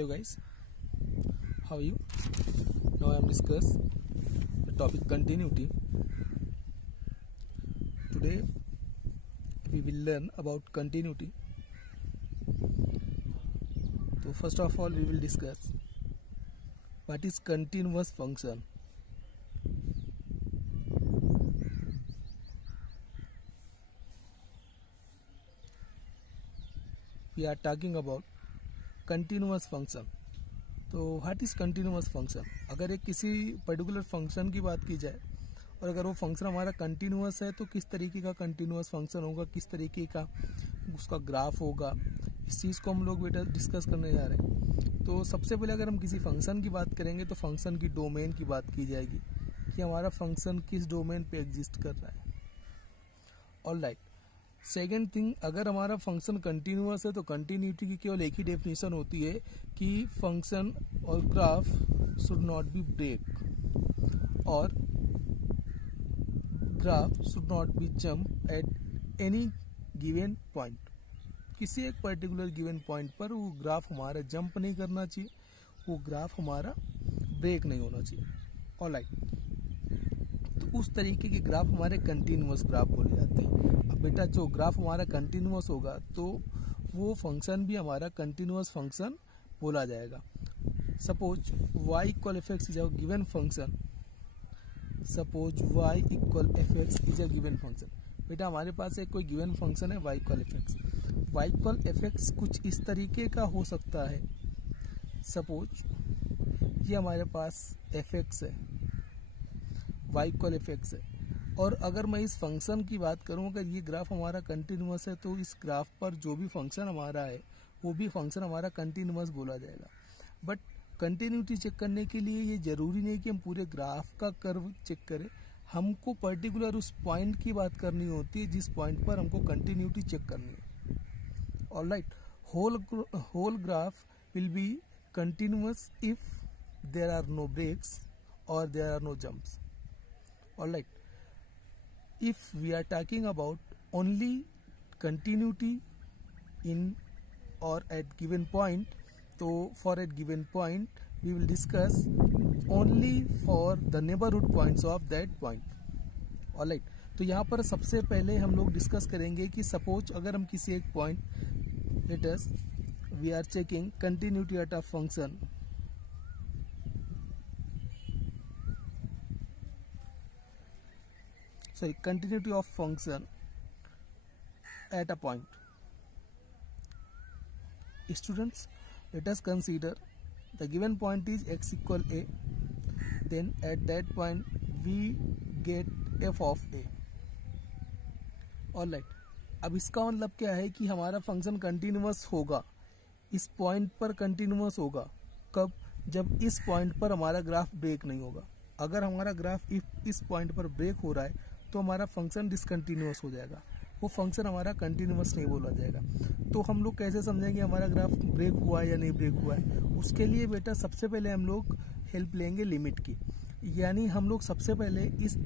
Hello guys, how are you? Now I am discuss the topic continuity. Today we will learn about continuity. So first of all we will discuss what is continuous function. We are talking about continuous function. तो what is continuous function? अगर एक किसी particular function की बात की जाए और अगर वो फंक्शन हमारा कंटिन्यूअस है तो किस तरीके का कंटिन्यूअस फंक्शन होगा, किस तरीके का उसका ग्राफ होगा, इस चीज़ को हम लोग बेटा डिस्कस करने जा रहे हैं. तो सबसे पहले अगर हम किसी फंक्शन की बात करेंगे तो फंक्शन की डोमेन की बात की जाएगी कि हमारा फंक्शन किस डोमेन पे एग्जिस्ट कर रहा है. ऑलराइट. सेकेंड थिंग, अगर हमारा फंक्शन कंटिन्यूअस है तो कंटिन्यूटी की केवल एक ही डेफिनेशन होती है कि फंक्शन और graph should not be break और graph should not be jump at any given point. किसी एक पर्टिकुलर गिवन पॉइंट पर वो ग्राफ हमारा जंप नहीं करना चाहिए, वो ग्राफ हमारा ब्रेक नहीं होना चाहिए. ऑलराइट. तो उस तरीके के ग्राफ हमारे कंटिन्यूअस ग्राफ बोले जाते हैं. अब बेटा जो ग्राफ हमारा कंटिन्यूअस होगा तो वो फंक्शन भी हमारा कंटिन्यूअस फंक्शन बोला जाएगा. Suppose y equal F x is a given function. Suppose y equal F x is a given function. बेटा हमारे पास एक कोई गिवन फंक्शन है y equal F x. y equal F x कुछ इस तरीके का हो सकता है. सपोज ये हमारे पास एफ एक्स है, y इक्वल एफ एक्स है, और अगर मैं इस फंक्शन की बात करूं, अगर ये ग्राफ हमारा कंटिन्यूअस है तो इस ग्राफ पर जो भी फंक्शन हमारा है वो भी फंक्शन हमारा कंटिन्यूअस बोला जाएगा. बट कंटिन्यूटी चेक करने के लिए ये जरूरी नहीं कि हम पूरे ग्राफ का कर्व चेक करें. हमको पर्टिकुलर उस पॉइंट की बात करनी होती है जिस पॉइंट पर हमको कंटिन्यूटी चेक करनी है. Alright. Whole graph will be continuous if there are no breaks और there are no jumps. Alright. If we are talking about only continuity in or at given point, so for at given point we will discuss only for the neighborhood points of that point. Alright. तो यहाँ पर सबसे पहले हम लोग discuss करेंगे कि suppose अगर हम किसी एक point, let us we are checking continuity at a function. Sorry, continuity of function at a point. Students, let us consider the given point is x equal a, then at that point we get f of a. Alright. अब इसका मतलब क्या है कि हमारा function continuous होगा, इस point पर कंटिन्यूअस होगा. कब? जब इस पॉइंट पर हमारा ग्राफ ब्रेक नहीं होगा. अगर हमारा ग्राफ इस पॉइंट पर ब्रेक हो रहा है तो हमारा फंक्शन डिसकंटिन्यूअस हो जाएगा, वो फंक्शन हमारा कंटिन्यूअस नहीं बोला जाएगा. तो हम लोग कैसे समझेंगे हमारा ग्राफ ब्रेक हुआ है या नहीं ब्रेक हुआ है? उसके लिए बेटा सबसे पहले हम लोग हेल्प लेंगे लिमिट की. यानी हम लोग सबसे पहले इस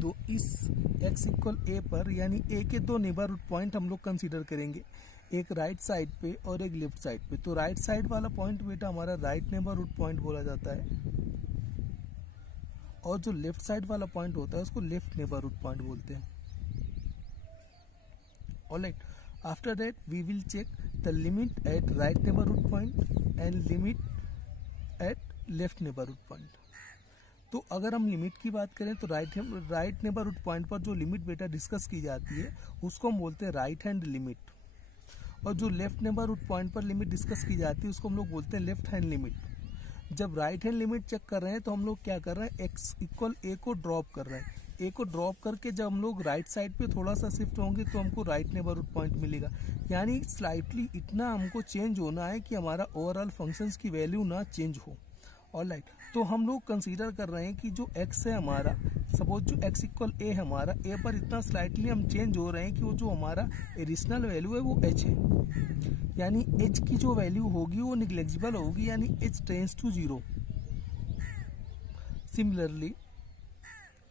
x इक्वल a पर यानी a के दो नेबरहुड पॉइंट हम लोग कंसीडर करेंगे, एक राइट साइड पे और एक लेफ्ट साइड पे. तो राइट साइड वाला पॉइंट बेटा हमारा राइट नेबरहुड पॉइंट बोला जाता है और जो लेफ्ट साइड वाला पॉइंट होता है उसको लेफ्ट नेबरहुड पॉइंट बोलते हैं. Alright. After that we will check the limit at right neighbourhood point and limit at left neighbourhood point. तो अगर हम लिमिट की बात करें तो राइट नेबरहुड पॉइंट पर जो लिमिट बेटा डिस्कस की जाती है उसको हम बोलते हैं राइट हैंड लिमिट, और जो लेफ्ट नेबरहुड पॉइंट पर लिमिट डिस्कस की जाती है उसको हम लोग बोलते हैं लेफ्ट हैंड लिमिट. जब राइट हैंड लिमिट चेक कर रहे हैं तो हम लोग क्या कर रहे हैं, x इक्वल a को ड्रॉप कर रहे हैं. a को ड्रॉप करके जब हम लोग राइट साइड पे थोड़ा सा शिफ्ट होंगे तो हमको राइट नेबरहुड पॉइंट मिलेगा. यानी स्लाइटली इतना हमको चेंज होना है कि हमारा ओवरऑल फंक्शंस की वैल्यू ना चेंज हो. ऑलराइट. तो हम लोग कंसीडर कर रहे हैं कि जो x है हमारा, सपोज जो x इक्वल a है हमारा, a पर इतना स्लाइटली हम चेंज हो रहे हैं कि वो जो हमारा एडिशनल वैल्यू है वो h है. यानी h की जो वैल्यू होगी वो निग्लेजिबल होगी, यानी h टेंड्स टू 0. सिमिलरली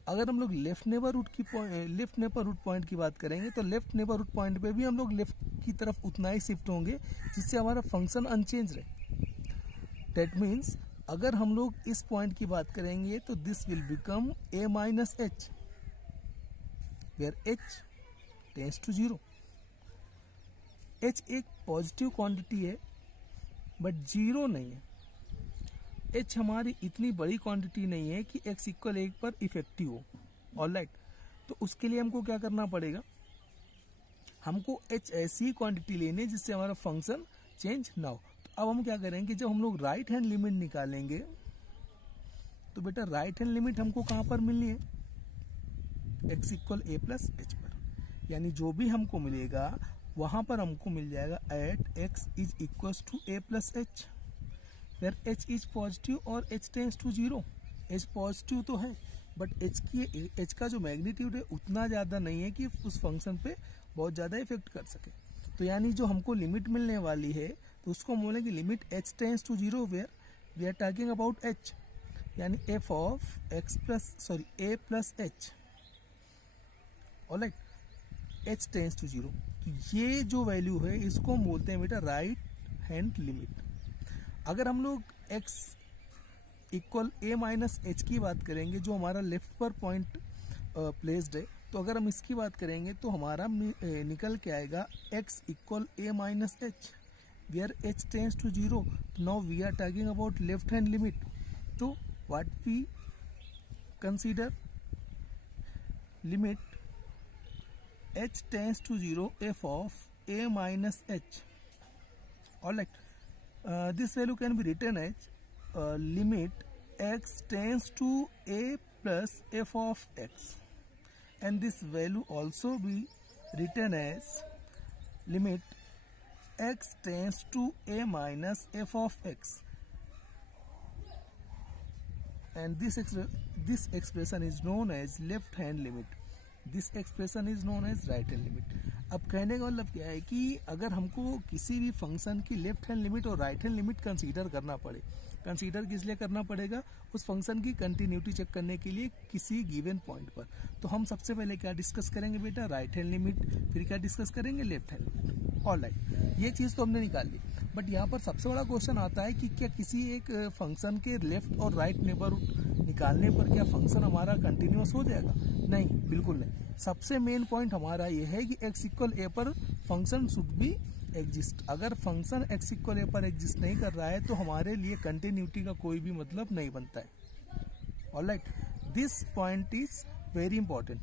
अगर हम लोग लेफ्ट नेबरहुड पॉइंट की बात करेंगे तो लेफ्ट नेबरहुड पॉइंट पे भी हम लोग लेफ्ट की तरफ उतना ही शिफ्ट होंगे जिससे हमारा फंक्शन अनचेंज रहे. दैट मीन्स अगर हम लोग इस पॉइंट की बात करेंगे तो this will become a minus h, where h tends to 0। h एक पॉजिटिव क्वांटिटी है बट 0 नहीं है। h हमारी इतनी बड़ी क्वांटिटी नहीं है कि x इक्वल 1 पर इफेक्टिव हो। ऑलराइट, तो उसके लिए हमको क्या करना पड़ेगा, हमको h ऐसी क्वांटिटी लेनी है जिससे हमारा फंक्शन चेंज ना हो। तो अब हम क्या करेंगे, जब हम लोग राइट हैंड लिमिट निकालेंगे तो बेटा राइट हैंड लिमिट हमको कहाँ पर मिलनी है, x equal a plus H पर, यानी जो भी हमको मिलेगा वहां पर हमको मिल जाएगा at x is equal to a plus h, where h is positive और h tends to 0। h positive तो है बट h का जो मैग्नीट्यूड है उतना ज़्यादा नहीं है कि उस फंक्शन पे बहुत ज़्यादा इफेक्ट कर सके। तो यानी जो हमको लिमिट मिलने वाली है तो उसको हम बोलेंगे limit h tends to 0 where we are talking about h, यानी f of a plus h. Alright, h tends to 0, तो ये जो वैल्यू है इसको हम बोलते हैं बेटा राइट हैंड लिमिट। अगर हम लोग x equal a minus H की बात करेंगे जो हमारा लेफ्ट पर पॉइंट प्लेस्ड है, तो अगर हम इसकी बात करेंगे तो हमारा निकल के आएगा x equal a minus h, where h tends to 0। Now we are talking about left hand limit. तो what we consider, limit h tends to 0 f of a minus h. Alright, this value can be written as limit x tends to a plus f of x, and this value also be written as limit x tends to a minus f of x, and this expression is known as left hand limit. This expression is known as right hand limit. अब कहने का मतलब क्या है कि अगर हमको किसी भी फंक्शन की लेफ्ट हैंड लिमिट और राइट हैंड लिमिट कंसीडर करना पड़े, कंसीडर किस लिए करना पड़ेगा, उस फंक्शन की कंटिन्यूटी चेक करने के लिए किसी गिवन पॉइंट पर, तो हम सबसे पहले क्या डिस्कस करेंगे बेटा, राइट हैंड लिमिट, फिर क्या डिस्कस करेंगे, लेफ्ट हैंड लिमिट। ऑलराइट, ये चीज़ तो हमने निकाल ली, बट यहाँ पर सबसे बड़ा क्वेश्चन आता है कि क्या किसी एक फंक्शन के लेफ्ट और राइट नेबरहुड निकालने पर क्या फंक्शन हमारा कंटिन्यूअस हो जाएगा? नहीं, बिल्कुल नहीं। सबसे मेन पॉइंट हमारा ये है कि x इक्वल a पर फंक्शन शुड बी एग्जिस्ट। अगर फंक्शन x इक्वल a पर एग्जिस्ट नहीं कर रहा है तो हमारे लिए कंटिन्यूटी का कोई भी मतलब नहीं बनता है। Alright, this point is very important,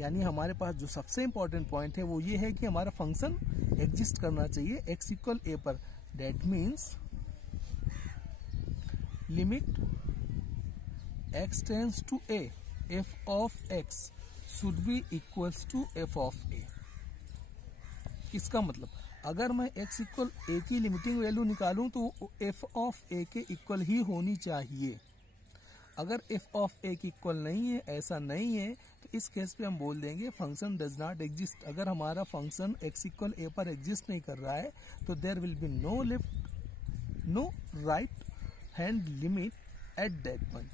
यानी हमारे पास जो सबसे इंपॉर्टेंट पॉइंट है वो ये है कि हमारा फंक्शन एग्जिस्ट करना चाहिए x इक्वल a पर। That means limit x tends to a f of x should be equals to f of a। इसका मतलब अगर मैं x इक्वल a की लिमिटिंग वैल्यू निकालूं तो f ऑफ a के इक्वल ही होनी चाहिए। अगर f ऑफ a की इक्वल नहीं है, ऐसा नहीं है, तो इस केस पे हम बोल देंगे फंक्शन डज नॉट एग्जिस्ट। अगर हमारा फंक्शन x इक्वल a पर एग्जिस्ट नहीं कर रहा है तो there will be no right hand limit at that point.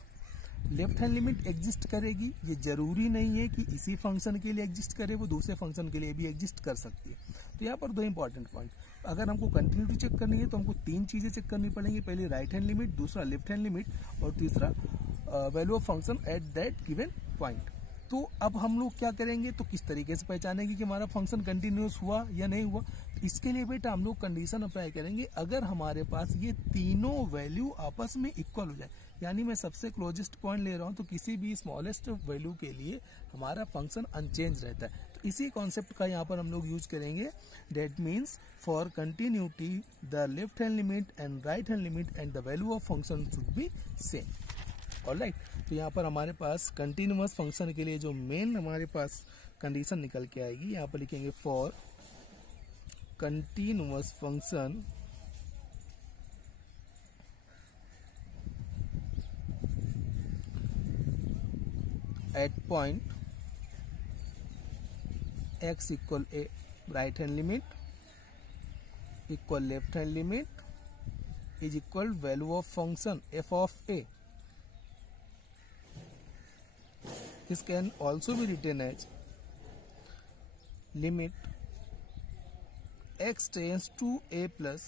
Left hand limit exist करेगी, ये जरूरी नहीं है कि इसी फंक्शन के लिए एग्जिस्ट करे, वो दूसरे फंक्शन के लिए भी एग्जिस्ट कर सकती है। तो यहाँ पर दो इंपॉर्टेंट पॉइंट, अगर हमको कंटिन्यूटी चेक करनी है तो हमको तीन चीजें चेक करनी पड़ेंगी, पहले राइट हैंड लिमिट, दूसरा लेफ्ट हैंड लिमिट और तीसरा value of function at that given point. तो अब हम लोग क्या करेंगे, तो किस तरीके से पहचानेंगे कि हमारा फंक्शन कंटिन्यूअस हुआ या नहीं हुआ। तो इसके लिए बेटा हम लोग कंडीशन अप्लाई करेंगे, अगर हमारे पास ये तीनों वैल्यू आपस में इक्वल हो जाए, यानी मैं सबसे क्लोजेस्ट पॉइंट ले रहा हूं तो किसी भी स्मॉलेस्ट वैल्यू के लिए हमारा फंक्शन अनचेंज रहता है। तो इसी कॉन्सेप्ट का यहाँ पर हम लोग यूज करेंगे। That means for continuity the left hand limit and right hand limit and the value of function should be same. Alright, तो यहाँ पर हमारे पास कंटिन्यूअस फंक्शन के लिए जो मेन हमारे पास कंडीशन निकल के आएगी, यहाँ पर लिखेंगे for continuous function at point x equal a right hand limit equal left hand limit is equal value of function f of a. This can also be written as limit x tends to a plus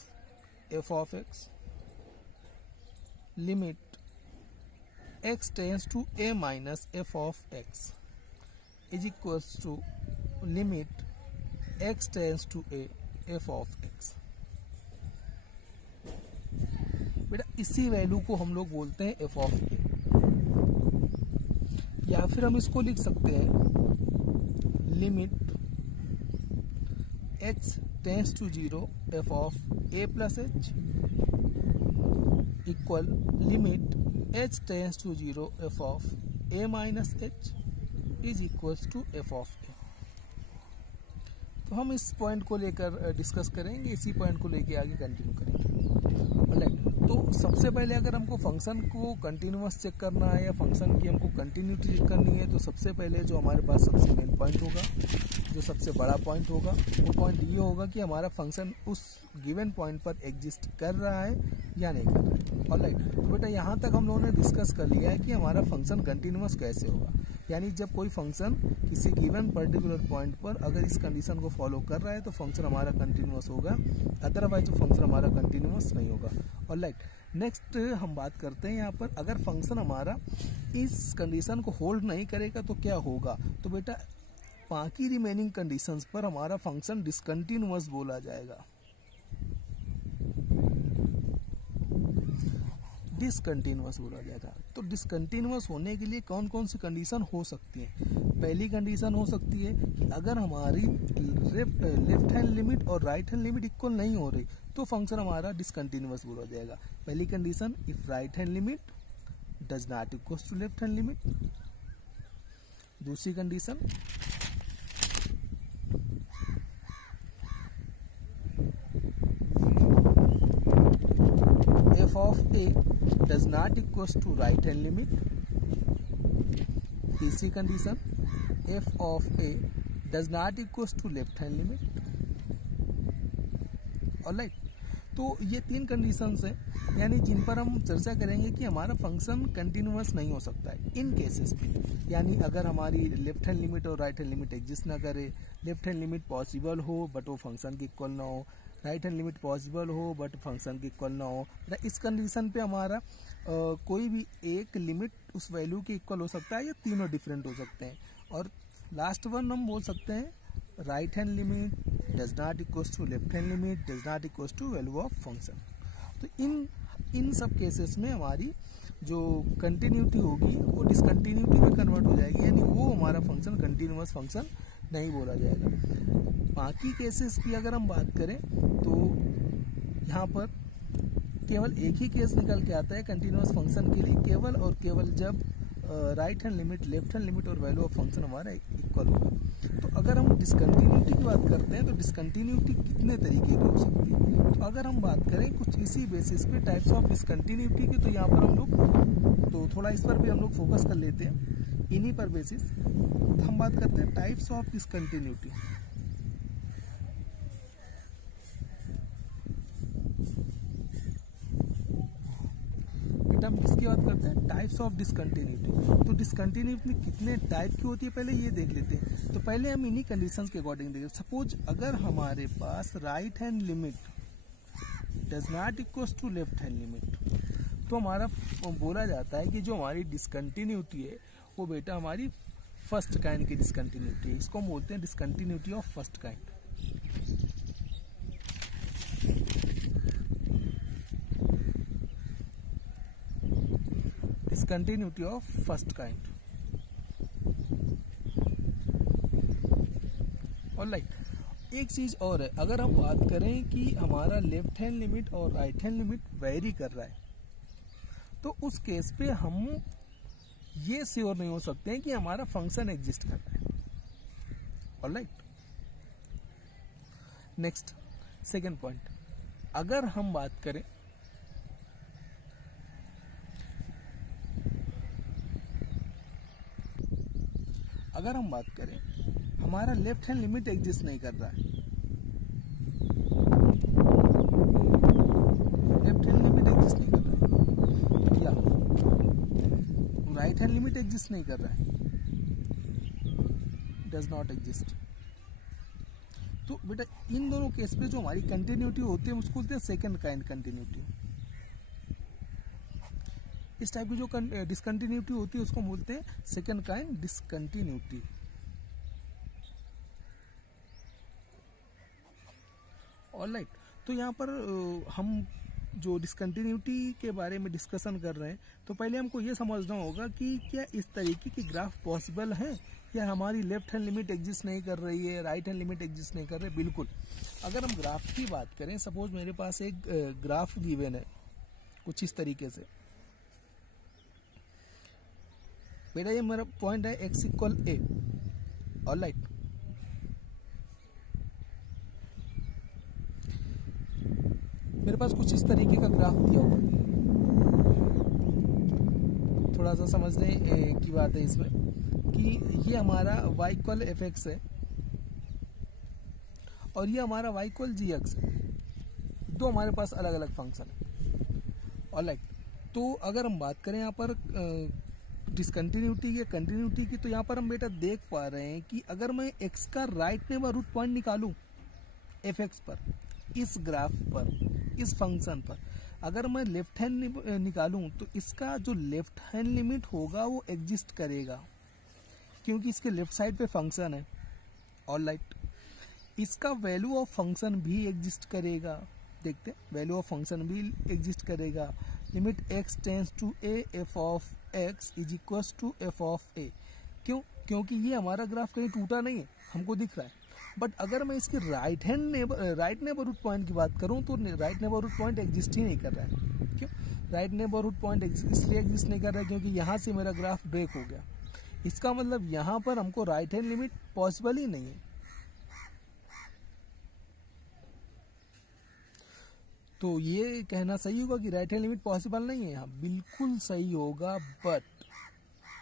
f of x limit x tends to a minus f of x is equals to limit x tends to a f of x। बेटा इसी value को हम लोग बोलते हैं f of a, या फिर हम इसको लिख सकते हैं limit h tends to 0 f of a plus h equal limit h tends to 0 f of a minus h is equals to f of a। तो हम इस पॉइंट को लेकर डिस्कस करेंगे, इसी पॉइंट को लेके आगे कंटिन्यू करेंगे। तो सबसे पहले अगर हमको फंक्शन को कंटिन्यूअस चेक करना है या फंक्शन की हमको कंटिन्यूटी चेक करनी है, तो सबसे पहले जो हमारे पास सबसे मेन पॉइंट होगा, जो सबसे बड़ा पॉइंट होगा, वो पॉइंट ये होगा कि हमारा फंक्शन उस गिवन पॉइंट पर एग्जिस्ट कर रहा है या नहीं कर रहा है। ऑलराइट, तो बेटा यहाँ तक हम लोगों ने डिस्कस कर लिया है कि हमारा फंक्शन कंटिन्यूअस कैसे होगा। यानी जब कोई फंक्शन किसी गिवन पर्टिकुलर पॉइंट पर अगर इस कंडीशन को फॉलो कर रहा है तो फंक्शन हमारा कंटिन्यूअस होगा, अदरवाइज तो फंक्शन हमारा कंटिन्यूअस नहीं होगा। ऑलराइट, नेक्स्ट हम बात करते हैं यहाँ पर अगर फंक्शन हमारा इस कंडीशन को होल्ड नहीं करेगा तो क्या होगा। तो बेटा बाकी रिमेनिंग कंडीशंस पर हमारा फंक्शन डिसकंटिन्यूअस बोला जाएगा, डिसकंटिन्यूअस बोला जाएगा। तो डिसकंटिन्यूअस होने के लिए कौन कौन सी कंडीशन हो सकती है। पहली कंडीशन हो सकती है कि अगर हमारी लेफ्ट हैंड लिमिट और राइट हैंड लिमिट इक्वल नहीं हो रही तो फंक्शन हमारा डिसकंटिन्यूअस बोला जाएगा। पहली condition if right hand limit does not equal to left hand limit. दूसरी condition f of a does not equals to right hand limit। तीसरी condition f of a does not equals to left hand limit। Alright, तो ये तीन conditions हैं यानी जिन पर हम चर्चा करेंगे कि हमारा फंक्शन कंटिन्यूअस नहीं हो सकता है इन केसेस पे। यानी अगर हमारी लेफ्ट हैंड लिमिट और राइट हैंड लिमिट एग्जिस्ट ना करे, लेफ्ट हैंड लिमिट पॉसिबल हो बट वो फंक्शन के इक्वल ना हो, राइट हैंड लिमिट पॉसिबल हो बट फंक्शन के इक्वल ना हो। इस कंडीशन पे हमारा कोई भी एक लिमिट उस वैल्यू के इक्वल हो सकता है या तीनों डिफरेंट हो सकते हैं। और लास्ट वन हम बोल सकते हैं right hand limit does not equals to left hand limit does not equals to value of function. तो इन सब केसेस में हमारी जो कंटिन्यूटी होगी वो डिसकंटिन्यूटी में कन्वर्ट हो जाएगी, यानी वो हमारा फंक्शन कंटिन्यूअस फंक्शन नहीं बोला जाएगा। बाकी केसेस की अगर हम बात करें तो यहाँ पर केवल एक ही केस निकल के आता है कंटिन्यूअस फंक्शन के लिए, केवल और केवल जब right hand limit, left hand limit और वैल्यू ऑफ फंक्शन हमारा इक्वल होगा। तो अगर हम डिसकंटिन्यूटी की बात करते हैं तो डिसकंटिन्यूटी कितने तरीके की हो सकती है। तो अगर हम बात करें कुछ इसी बेसिस पे टाइप्स ऑफ डिसकंटिन्यूटी की, तो यहाँ पर हम लोग तो थोड़ा इस पर भी हम लोग फोकस कर लेते हैं इन्हीं पर बेसिस। तो हम बात करते हैं टाइप्स ऑफ डिसकंटिन्यूटी। हम किसकी बात करते हैं, टाइप्स ऑफ डिसकंटिन्यूटी। तो डिसकंटिन्यूटी में कितने टाइप की होती है पहले ये देख लेते हैं। तो पहले हम इन्हीं कंडीशंस के अकॉर्डिंग देखें। सपोज अगर हमारे पास right hand limit does not equals to left hand limit, तो हमारा बोला जाता है कि जो हमारी डिसकंटिन्यूटी है वो बेटा हमारी फर्स्ट काइंड की डिसकंटिन्यूटी है। इसको हम बोलते हैं discontinuity of first kind. Discontinuity of first kind. Alright, एक चीज और है, अगर हम बात करें कि हमारा लेफ्ट हैंड लिमिट और राइट हैंड लिमिट वेरी कर रहा है तो उस केस पे हम ये श्योर नहीं हो सकते हैं कि हमारा फंक्शन एग्जिस्ट कर रहा है। ऑलराइट, नेक्स्ट सेकेंड पॉइंट, अगर हम बात करें हमारा लेफ्ट हैंड लिमिट एग्जिस्ट नहीं कर रहा है, लेफ्ट हैंड लिमिट एग्जिस्ट नहीं कर रहा है या राइट हैंड लिमिट एग्जिस्ट नहीं कर रहा है, डज नॉट एग्जिस्ट। तो बेटा इन दोनों केस पे जो हमारी कंटिन्यूटी होती है उसको बोलते हैं सेकंड काइंड कंटिन्यूटी। इस टाइप की जो डिसकंटिन्यूटी होती है उसको बोलते हैं सेकेंड काइंड डिसकंटिन्यूटी। ऑलराइट, तो यहाँ पर हम जो डिसकंटिन्यूटी के बारे में डिस्कशन कर रहे हैं, तो पहले हमको ये समझना होगा कि क्या इस तरीके की ग्राफ पॉसिबल है, या हमारी लेफ्ट हैंड लिमिट एग्जिस्ट नहीं कर रही है, राइट हैंड लिमिट एग्जिस्ट नहीं कर रही है। बिल्कुल, अगर हम ग्राफ की बात करें, सपोज मेरे पास एक ग्राफ गिवन है कुछ इस तरीके से। बेटा ये मेरा पॉइंट है x इक्वल ए। ऑलराइट, मेरे पास कुछ इस तरीके का ग्राफ दिया हुआ है। थोड़ा सा समझने की बात है इसमें कि ये हमारा y इक्वल एफ एक्स है और ये हमारा y इक्वल जी एक्स है। दो हमारे पास अलग अलग फंक्शन है। ऑलराइट, तो अगर हम बात करें यहाँ पर डिसकंटिन्यूटी या कंटिन्यूटी की, तो यहाँ पर हम बेटा देख पा रहे हैं कि अगर मैं x का राइट नेबरहुड पॉइंट निकालूं एफ एक्स पर, इस ग्राफ पर, इस फंक्शन पर, अगर मैं लेफ्ट हैंड निकालूं तो इसका जो लेफ्ट हैंड लिमिट होगा वो एग्जिस्ट करेगा, क्योंकि इसके लेफ्ट साइड पे फंक्शन है। ऑलराइट, इसका वैल्यू ऑफ फंक्शन भी एग्जिस्ट करेगा। देखते हैं, वैल्यू ऑफ फंक्शन भी एग्जिस्ट करेगा। Limit x tends to a f of x is equal to f of a। क्यों? क्योंकि ये हमारा ग्राफ कहीं टूटा नहीं है, हमको दिख रहा है। बट अगर मैं इसके राइट नेबरहुड पॉइंट की बात करूं तो राइट नेबरहुड पॉइंट एग्जिस्ट ही नहीं कर रहा है। क्यों राइट नेबरहुड पॉइंट इसलिए एग्जिस्ट नहीं कर रहा है क्योंकि यहाँ से मेरा ग्राफ ब्रेक हो गया। इसका मतलब यहाँ पर हमको राइट हैंड लिमिट पॉसिबल ही नहीं है। तो ये कहना सही होगा कि राइट हैंड लिमिट पॉसिबल नहीं है, यहाँ बिल्कुल सही होगा, बट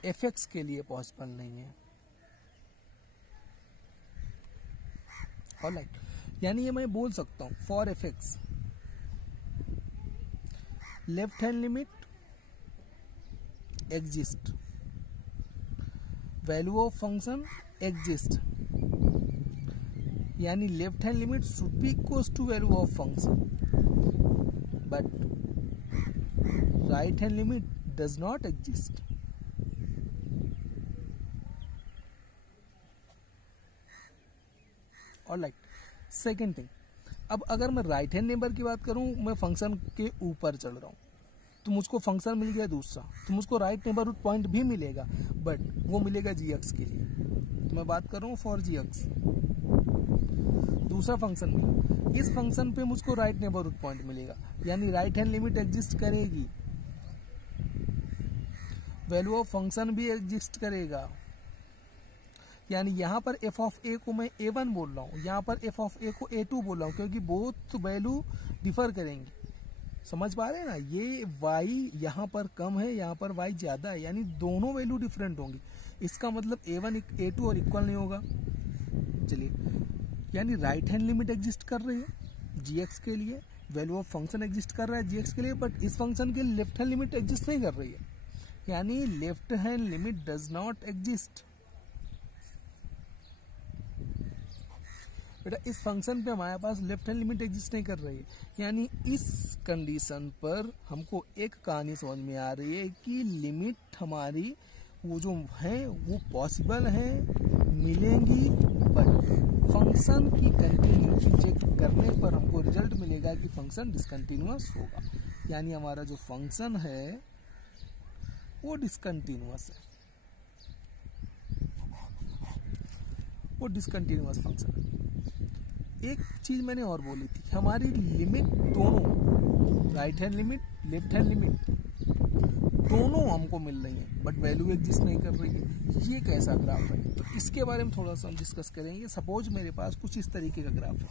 एफ एक्स के लिए पॉसिबल नहीं है। ऑलराइट, यानी ये मैं बोल सकता हूं for f x left hand limit exist, value of function exist, यानी left hand limit should be equal to value of function, but right hand limit does not exist. Alright, second thing, अब अगर मैं right hand neighbour की बात करूं, मैं function के ऊपर चल रहा हूं तो मुझको फंक्शन मिल गया दूसरा, तो मुझको राइट नेबरहुड पॉइंट भी मिलेगा, बट वो मिलेगा जी एक्स के लिए। तो मैं बात कर रहा हूं फॉर जी एक्स, दूसरा फंक्शन मिला, इस फंक्शन पे मुझको राइट नेबरहुड पॉइंट मिलेगा, यानी राइट हैंड लिमिट एग्जिस्ट करेगी, वैल्यू ऑफ फंक्शन भी एग्जिस्ट करेगा। यानी यहाँ पर f ऑफ a को मैं a1 बोल रहा हूँ, यहाँ पर f ऑफ a को a2 बोल रहा हूँ, क्योंकि बोथ वैल्यू डिफर करेंगे। समझ पा रहे हैं ना, ये y यहाँ पर कम है, यहाँ पर y ज्यादा है, यानी दोनों वैल्यू डिफरेंट होंगी। इसका मतलब a1 a2 और इक्वल नहीं होगा। चलिए, यानी राइट हैंड लिमिट एग्जिस्ट कर रही है gx के लिए, वैल्यू ऑफ फंक्शन एग्जिस्ट कर रहा है gx के लिए, बट इस फंक्शन के लेफ्ट हैंड लिमिट एग्जिस्ट नहीं कर रही है, यानी left hand limit does not exist. बेटा इस फंक्शन पे हमारे पास लेफ्ट हैंड लिमिट एग्जिस्ट नहीं कर रही है, यानी इस कंडीशन पर हमको एक कहानी समझ में आ रही है कि लिमिट हमारी वो जो है वो पॉसिबल है, मिलेंगी, बट फंक्शन की कंटिन्यूटी चेक करने पर हमको रिजल्ट मिलेगा कि फंक्शन डिसकंटिन्यूअस होगा, यानी हमारा जो फंक्शन है वो डिसकंटिन्यूअस है, वो डिसकंटिन्यूअस फंक्शन है। एक चीज मैंने और बोली थी, हमारी लिमिट दोनों, right hand limit, left hand limit, दोनों हमको मिल रही है, बट वैल्यू एग्जिस्ट नहीं कर रही है। ये कैसा ग्राफ है, तो इसके बारे में थोड़ा सा हम डिस्कस करेंगे। सपोज मेरे पास कुछ इस तरीके का ग्राफ है,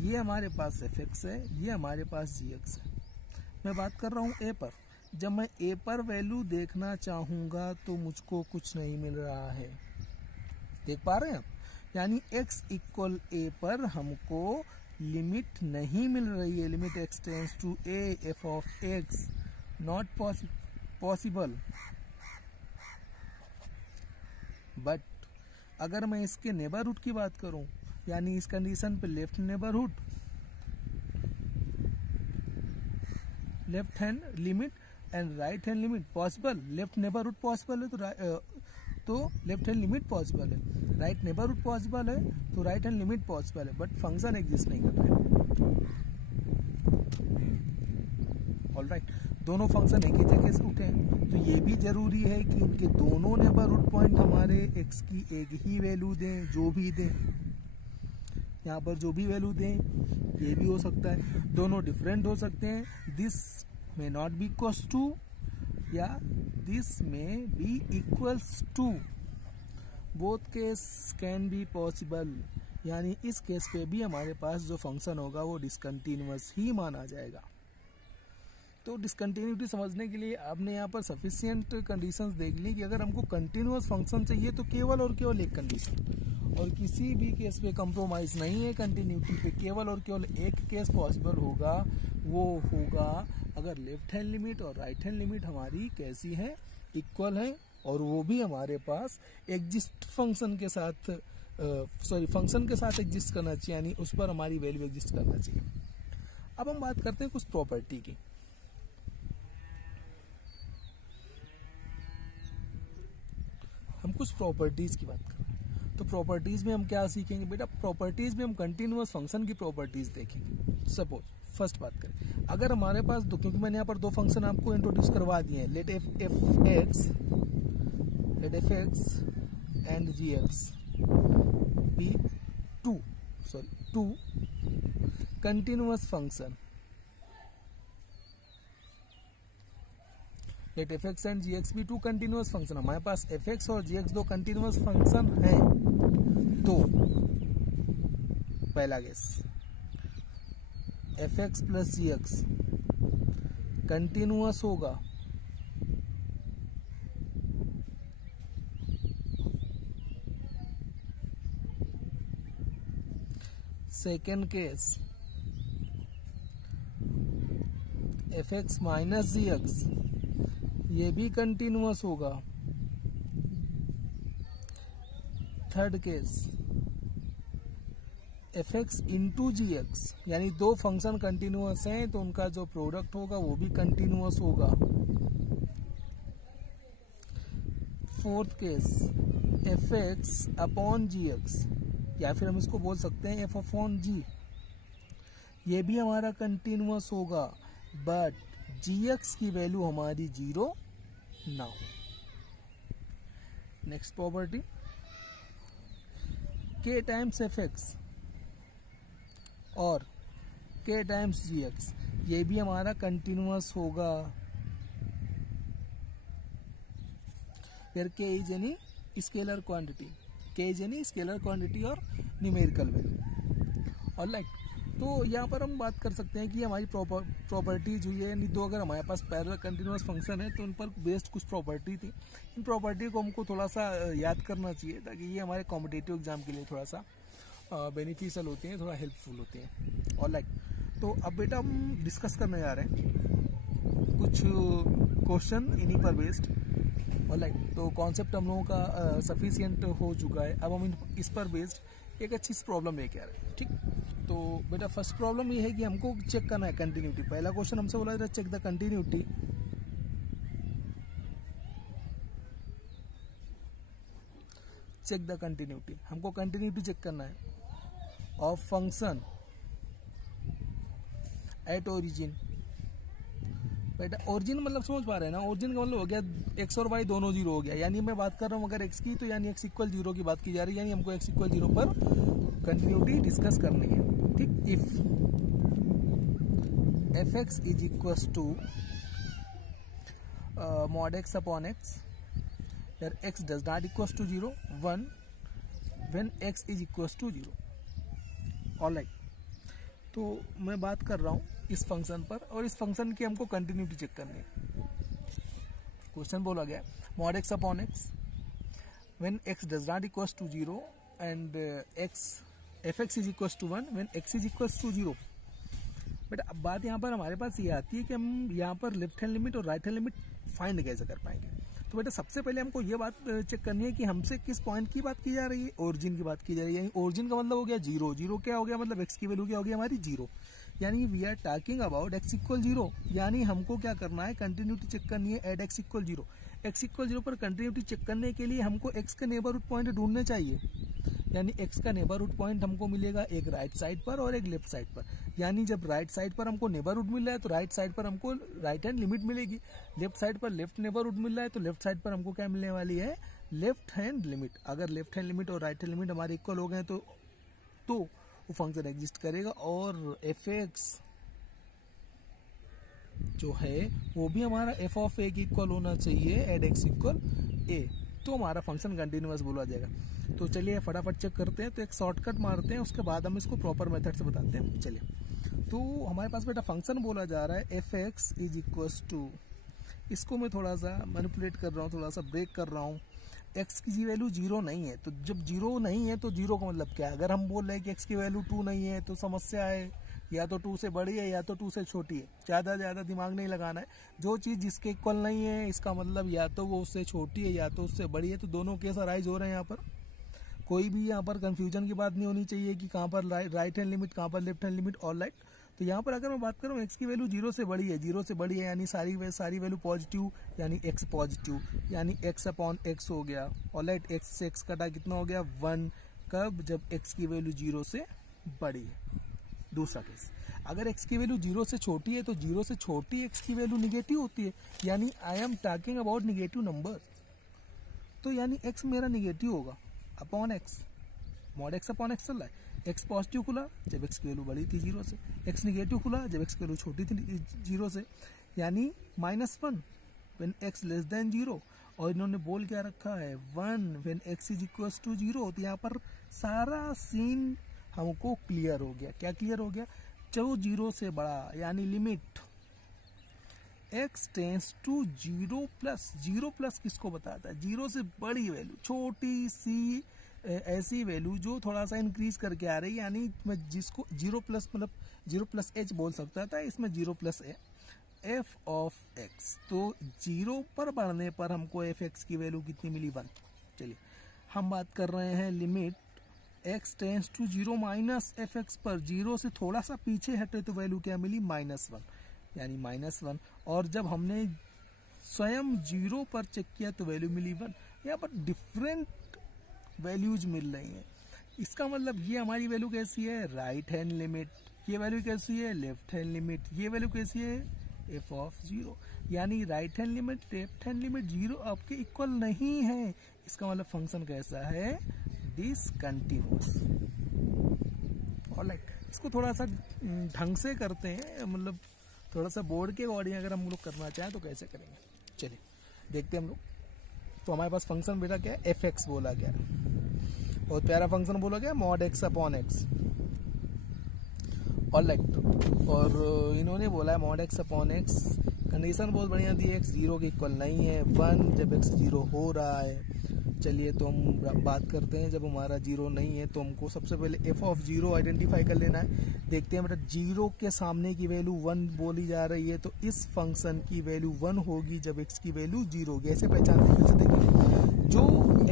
ये हमारे पास एफ एक्स है, ये हमारे पास जी एक्स है। मैं बात कर रहा हूँ ए पर, जब मैं ए पर वैल्यू देखना चाहूंगा तो मुझको कुछ नहीं मिल रहा है, देख पा रहे हैं आप, यानी x इक्वल a पर हमको लिमिट नहीं मिल रही है, limit x tends to a f of x not possible. But अगर मैं इसके नेबरहुड की बात करूं, यानी इस कंडीशन पे left left hand limit and right hand limit possible, left neighbourhood possible है तो लेफ्ट हैंड लिमिट पॉसिबल है, राइट नेबरहुड पॉसिबल है तो राइट हैंड लिमिट पॉसिबल है, बट फंक्शन एग्जिस्ट नहीं कर रहा है। ऑलराइट, दोनों फंक्शन एक ही जगह से उठे हैं, तो ये भी जरूरी है कि उनके दोनों नेबरहुड पॉइंट हमारे एक्स की एक ही वैल्यू दें, जो भी दें, यहाँ पर जो भी वैल्यू दें, ये भी हो सकता है, दोनों डिफरेंट हो सकते हैं, this may not be equals to या this may be equals to, both case can be possible, यानी इस केस पे भी हमारे पास जो फंक्शन होगा वो डिसकंटिन्यूअस ही माना जाएगा। तो डिसकंटिन्यूटी समझने के लिए आपने यहाँ पर सफिशिएंट कंडीशंस देख ली कि अगर हमको कंटिन्यूअस फंक्शन चाहिए तो केवल और केवल एक कंडीशन, और किसी भी केस पे कंप्रोमाइज नहीं है कंटिन्यूटी पे, केवल और केवल एक केस पॉसिबल होगा, वो होगा अगर लेफ्ट हैंड लिमिट और राइट हैंड लिमिट हमारी कैसी है, इक्वल है, और वो भी हमारे पास एग्जिस्ट फंक्शन के साथ फंक्शन के साथ एग्जिस्ट करना चाहिए, यानी उस पर हमारी वैल्यू एग्जिस्ट करना चाहिए। अब हम बात करते हैं कुछ प्रॉपर्टी की। हम कुछ प्रॉपर्टीज की बात करें तो प्रॉपर्टीज में हम क्या सीखेंगे बेटा, प्रॉपर्टीज में हम कंटिन्यूअस फंक्शन की प्रॉपर्टीज देखेंगे। सपोज फर्स्ट बात करें, अगर हमारे पास दो, क्योंकि मैंने यहाँ पर दो फंक्शन आपको इंट्रोड्यूस करवा दिए हैं, let f x and g x be two continuous function, let f x and g x be two continuous function. हमारे पास एफ एक्स और जी एक्स दो कंटिन्यूअस फंक्शन है, तो पहला case f x plus g x continuous होगा, second case f x minus g x, ये भी कंटिन्यूअस होगा। Third case f x into g x, यानी दो फंक्शन कंटिन्यूअस हैं तो उनका जो प्रोडक्ट होगा वो भी कंटिन्यूअस होगा। Fourth case f x upon g x, या फिर हम इसको बोल सकते हैं एफ अपॉन जी, ये भी हमारा कंटिन्यूअस होगा, बट जी एक्स की वैल्यू हमारी 0 ना हो। Next property k times F x और k टाइम्स जी एक्स, ये भी हमारा कंटिन्यूअस होगा। फिर k is any scalar quantity, k is any scalar quantity और न्यूमेरिकल वैल्यू। ऑलराइट, तो यहाँ पर हम बात कर सकते हैं कि हमारी प्रॉपर्टीज हुई है, यानी दो अगर हमारे पास पैरेलल कंटिन्यूअस फंक्शन है तो उन पर बेस्ड कुछ प्रॉपर्टी थी। इन प्रॉपर्टी को हमको थोड़ा सा याद करना चाहिए ताकि ये हमारे कॉम्पिटिटिव एग्जाम के लिए थोड़ा सा बेनिफिशियल होते हैं, थोड़ा हेल्पफुल होते हैं। ऑलराइट, तो अब बेटा हम डिस्कस करने जा रहे हैं कुछ क्वेश्चन इन्हीं पर बेस्ड। ऑलराइट, तो कॉन्सेप्ट हम लोगों का सफिशिएंट हो चुका है, अब हम इस पर बेस्ड एक अच्छी प्रॉब्लम लेके आ रहे हैं। ठीक, तो बेटा फर्स्ट प्रॉब्लम ये है कि हमको चेक करना है कंटिन्यूटी। पहला क्वेश्चन हमसे बोला था check the continuity, check the continuity, हमको कंटिन्यूटी चेक करना है ऑफ फंक्शन एट ओरिजिन। बेटा ओरिजिन मतलब समझ पा रहे हैं ना, ओरिजिन का मतलब हो गया एक्स और वाई दोनों 0 हो गया, यानी मैं बात कर रहा हूँ अगर एक्स की तो यानी एक्स इक्वल 0 की बात की जा रही है, यानी हमको एक्स इक्वल 0 पर कंटिन्यूटी डिस्कस करनी है। ठीक, if f x is equal to mod x upon x where x does not equals to 0 1 when x is equals to 0। Alright, तो मैं बात कर रहा हूँ इस फंक्शन पर और इस फंक्शन की हमको कंटिन्यूटी चेक करनी है। क्वेश्चन बोला गया mod x upon x when x does not equals to 0 and fx is equals to 1 when x is equals to 0। But अब बात यहाँ पर हमारे पास ये आती है कि हम यहाँ पर लेफ्ट हैंड लिमिट और राइट हैंड लिमिट फाइंड कैसे कर पाएंगे। तो बेटा सबसे पहले हमको ये बात चेक करनी है कि हमसे किस पॉइंट की बात की जा रही है, ओरिजिन की बात की जा रही है। यानी ओरिजिन का मतलब हो गया 0, 0 क्या हो गया मतलब x की वैल्यू क्या हो गई हमारी 0, यानी we are talking about x equal 0, यानी हमको क्या करना है, कंटिन्यूटी चेक करनी है at x equal 0। x equal 0 पर कंटिन्यूटी चेक करने के लिए हमको x का नेबरहुड पॉइंट ढूंढने चाहिए, यानी x का नेबरहुड पॉइंट हमको मिलेगा एक राइट साइड पर और एक लेफ्ट साइड पर। यानी जब राइट साइड पर हमको नेबरहुड मिल रहा है तो राइट साइड पर हमको राइट हैंड लिमिट मिलेगी, लेफ्ट साइड पर लेफ्ट नेबरहुड मिल रहा है तो लेफ्ट साइड पर हमको क्या मिलने वाली है, लेफ्ट हैंड लिमिट। अगर लेफ्ट हैंड लिमिट और राइट हैंड लिमिट हमारे इक्वल हो गए तो वो फंक्शन एग्जिस्ट करेगा और एफ एक्स जो है वो भी हमारा एफ ऑफ ए की इक्वल होना चाहिए एट एक्स इक्वल ए, तो हमारा फंक्शन कंटिन्यूअस बोला जाएगा। तो चलिए फटाफट चेक करते हैं, तो एक शॉर्टकट मारते हैं, उसके बाद हम इसको प्रॉपर मेथड से बताते हैं। चलिए, तो हमारे पास बेटा फंक्शन बोला जा रहा है f x is equal to, इसको मैं थोड़ा सा मैनिपुलेट कर रहा हूँ, थोड़ा सा ब्रेक कर रहा हूँ। एक्स की वैल्यू 0 नहीं है, तो जब 0 नहीं है तो 0 का मतलब क्या है, अगर हम बोल रहे हैं कि एक्स की वैल्यू 2 नहीं है तो समस्या है, या तो 2 से बड़ी है या तो 2 से छोटी है। ज़्यादा दिमाग नहीं लगाना है, जो चीज़ जिसके इक्वल नहीं है इसका मतलब या तो वो उससे छोटी है या तो उससे बड़ी है, तो दोनों केस अराइज हो रहे हैं यहाँ पर। कोई भी यहाँ पर कंफ्यूजन की बात नहीं होनी चाहिए कि कहाँ पर राइट हैंड लिमिट, कहाँ पर left hand limit, all right. तो यहाँ पर अगर मैं बात करूँ एक्स की वैल्यू 0 से बड़ी है, 0 से बड़ी है यानी सारी वैल्यू पॉजिटिव, यानी एक्स पॉजिटिव, यानी एक्स अपॉन एक्स हो गया, ऑल राइट। एक्स से एक्स कटा कितना हो गया 1, कब, जब एक्स की वैल्यू 0 से बड़ी है। दूसरा केस, अगर x की वैल्यू 0 से छोटी है तो 0 से छोटी x की वैल्यू निगेटिव होती है, यानी I am talking about negative number, तो यानी x मेरा निगेटिव होगा upon x, mod x upon x चल रहा है। x पॉजिटिव खुला जब x की वैल्यू बड़ी थी 0 से, x निगेटिव खुला जब x की वैल्यू छोटी थी 0 से, यानी -1 व्हेन x लेस देन 0, और इन्होंने बोल क्या रखा है 1 when x is equal to 0। तो यहाँ पर सारा सीन हमको क्लियर हो गया। क्या क्लियर हो गया, जो 0 से बड़ा यानी limit x tends to 0 plus किसको बताता है, 0 से बड़ी वैल्यू, छोटी सी ऐसी वैल्यू जो थोड़ा सा इंक्रीज करके आ रही है, यानी मैं जिसको 0 प्लस मतलब 0 प्लस h बोल सकता था, इसमें 0 plus a, f of x। तो 0 पर बढ़ने पर हमको f x की वैल्यू कितनी मिली 1। चलिए हम बात कर रहे हैं limit x tends to 0 minus f x पर, 0 से थोड़ा सा पीछे हटे तो वैल्यू क्या मिली -1, यानी -1। और जब हमने स्वयं 0 पर चेक किया तो वैल्यू मिली 1। यहाँ पर डिफरेंट वैल्यूज मिल रही हैं, इसका मतलब ये हमारी वैल्यू कैसी है, राइट हैंड लिमिट, ये वैल्यू कैसी है, लेफ्ट हैंड लिमिट, ये वैल्यू कैसी है, एफ ऑफ 0, यानी right hand limit left hand limit 0 आपके इक्वल नहीं है। इसका मतलब फंक्शन कैसा है, डिसकंटिन्यूअस। ऑलराइट, इसको थोड़ा सा ढंग से करते हैं, मतलब थोड़ा सा बोर्ड के अकॉर्डिंग अगर हम लोग करना चाहें तो कैसे करेंगे। चलिए देखते हैं हम लोग। तो हमारे पास फंक्शन बेटा क्या है, एफ एक्स बोला गया, बहुत प्यारा फंक्शन बोला गया, mod x upon x, alright. और इन्होंने बोला है mod x upon x, condition बहुत बढ़िया दी है, एक्स 0 के इक्वल नहीं है, 1 जब एक्स 0 हो रहा है। चलिए तो हम बात करते हैं, जब हमारा 0 नहीं है तो हमको सबसे पहले एफ ऑफ 0 आइडेंटिफाई कर लेना है। देखते हैं बेटा 0 के सामने की वैल्यू 1 बोली जा रही है, तो इस फंक्शन की वैल्यू 1 होगी जब x की वैल्यू 0 होगी। ऐसे पहचानते हैं, देखिए जो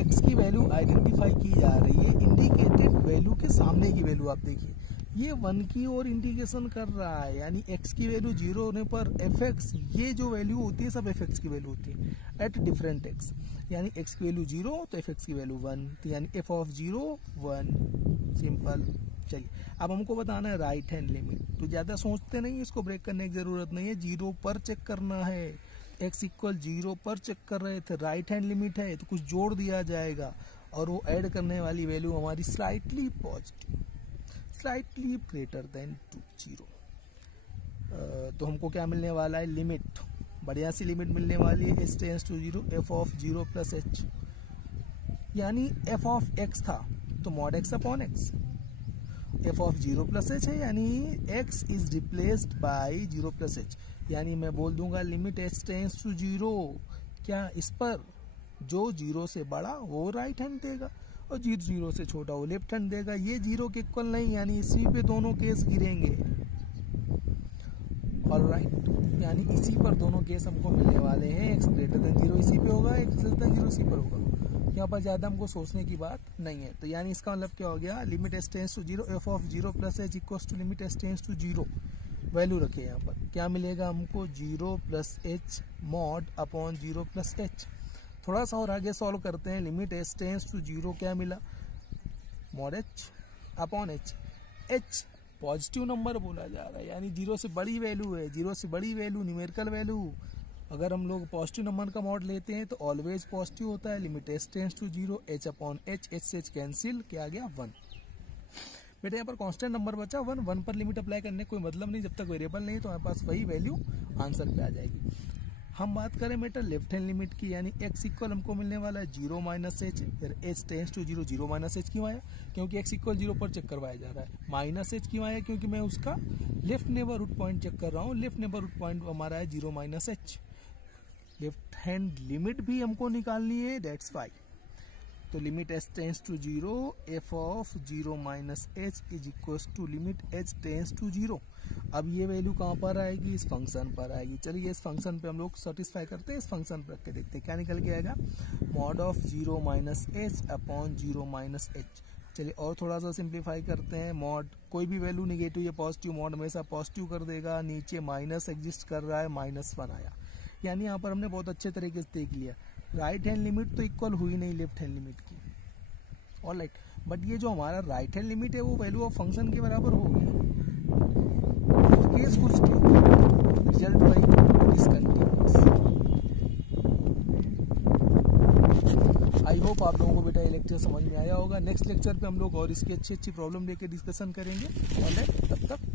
x की वैल्यू आइडेंटिफाई की जा रही है, इंडिकेटेड वैल्यू के सामने की वैल्यू आप देखिए ये 1 की ओर इंडिकेशन कर रहा है, यानी x की वैल्यू 0 होने पर एफ एक्स, ये जो वैल्यू होती है सब एफ एक्स की वैल्यू होती है एट डिफरेंट x, यानी x की वैल्यू 0 तो एफ एक्स की वैल्यू 1, तो यानी एफ ऑफ 0 1, सिंपल। चलिए अब हमको बताना है राइट हैंड लिमिट, तो ज़्यादा सोचते नहीं, इसको ब्रेक करने की ज़रूरत नहीं है, 0 पर चेक करना है, x इक्वल 0 पर चेक कर रहे थे, राइट हैंड लिमिट है तो कुछ जोड़ दिया जाएगा और वो ऐड करने वाली वैल्यू हमारी slightly positive, slightly greater than 0। तो हमको क्या मिलने वाला है, लिमिट, बढ़िया सी लिमिट मिलने वाली है, h tends to 0 f of 0 plus h, यानी एफ ऑफ x था तो mod x upon x, f of 0 plus h है, यानी x is replaced by 0 plus h, यानी मैं बोल दूंगा लिमिट h टेंस टू 0, क्या इस पर जो 0 से बड़ा वो राइट हैंड देगा और 0 से छोटा वो लेफ्ट हैंड देगा, ये 0 के इक्वल नहीं, यानी इसी पे दोनों केस गिरेंगे, ऑलराइट। यानी इसी पर दोनों केस हमको मिलने वाले हैं, x ग्रेटर देन 0 इसी पे होगा, x लेस देन 0 इसी पर होगा। यहाँ पर ज़्यादा हमको सोचने की बात नहीं है। तो यानी इसका मतलब क्या हो गया, limit h tends to zero f of zero plus h equals to limit h tends to zero. Value रखे यहाँ पर, क्या मिलेगा हमको, zero plus h mod upon zero plus h. थोड़ा सा और आगे सॉल्व करते हैं, limit h tends to zero क्या मिला, mod h upon h. H positive number बोला जा रहा है, यानी जीरो से बड़ी वैल्यू है, जीरो से बड़ी वैल्यू न्यूमेरिकल वैल्यू। अगर हम लोग पॉजिटिव नंबर का मॉड लेते हैं तो ऑलवेज पॉजिटिव होता है। Limit h tends to zero, h upon h, h से एच कैंसिल, क्या आ गया 1। बेटा यहाँ पर कांस्टेंट नंबर बचा 1, 1 पर लिमिट अप्लाई करने कोई मतलब नहीं, जब तक वेरिएबल नहीं तो हमारे पास वही वैल्यू आंसर पे आ जाएगी। हम बात करें बेटा लेफ्ट हैंड लिमिट की, यानी x इक्वल हमको मिलने वाला है जीरो माइनस एच, फिर h tends to zero, zero minus h क्यों आया, क्योंकि x इक्वल जीरो पर चेक करवाया जा रहा है। माइनस एच क्यों आया, क्योंकि मैं उसका लेफ्ट नेबरहुड पॉइंट चेक कर रहा हूँ, लेफ्ट नेबरहुड पॉइंट हमारा है zero minus h. Left hand limit भी हमको निकालनी है, दैट्स वाई। तो limit h tends to zero f of zero minus h is equals to limit h tends to zero. अब ये वैल्यू कहाँ पर आएगी, इस फंक्शन पर आएगी। चलिए इस फंक्शन पे हम लोग सेटिस्फाई करते हैं, इस फंक्शन पर रख के देखते हैं क्या निकल के आएगा, mod of zero minus H upon zero minus H. चलिए और थोड़ा सा सिंप्लीफाई करते हैं, मॉड कोई भी वैल्यू निगेटिव या पॉजिटिव, मॉड हमेशा पॉजिटिव कर देगा, नीचे माइनस एग्जिस्ट कर रहा है, -1 आया। यानी यहाँ पर हमने बहुत अच्छे तरीके से देख लिया, राइट हैंड लिमिट तो इक्वल हुई नहीं लेफ्ट हैंड लिमिट की, ऑलराइट, बट ये जो हमारा राइट हैंड लिमिट है वो वैल्यू ऑफ फंक्शन के बराबर हो गया। केस कुछ नहीं, रिजल्ट वही डिसकंटिन्यूअस। आई होप आप लोगों को बेटा ये लेक्चर समझ में आया होगा। नेक्स्ट लेक्चर पे हम लोग और इसकी अच्छी अच्छी प्रॉब्लम लेके डिस्कशन करेंगे। ऑलराइट, तब तक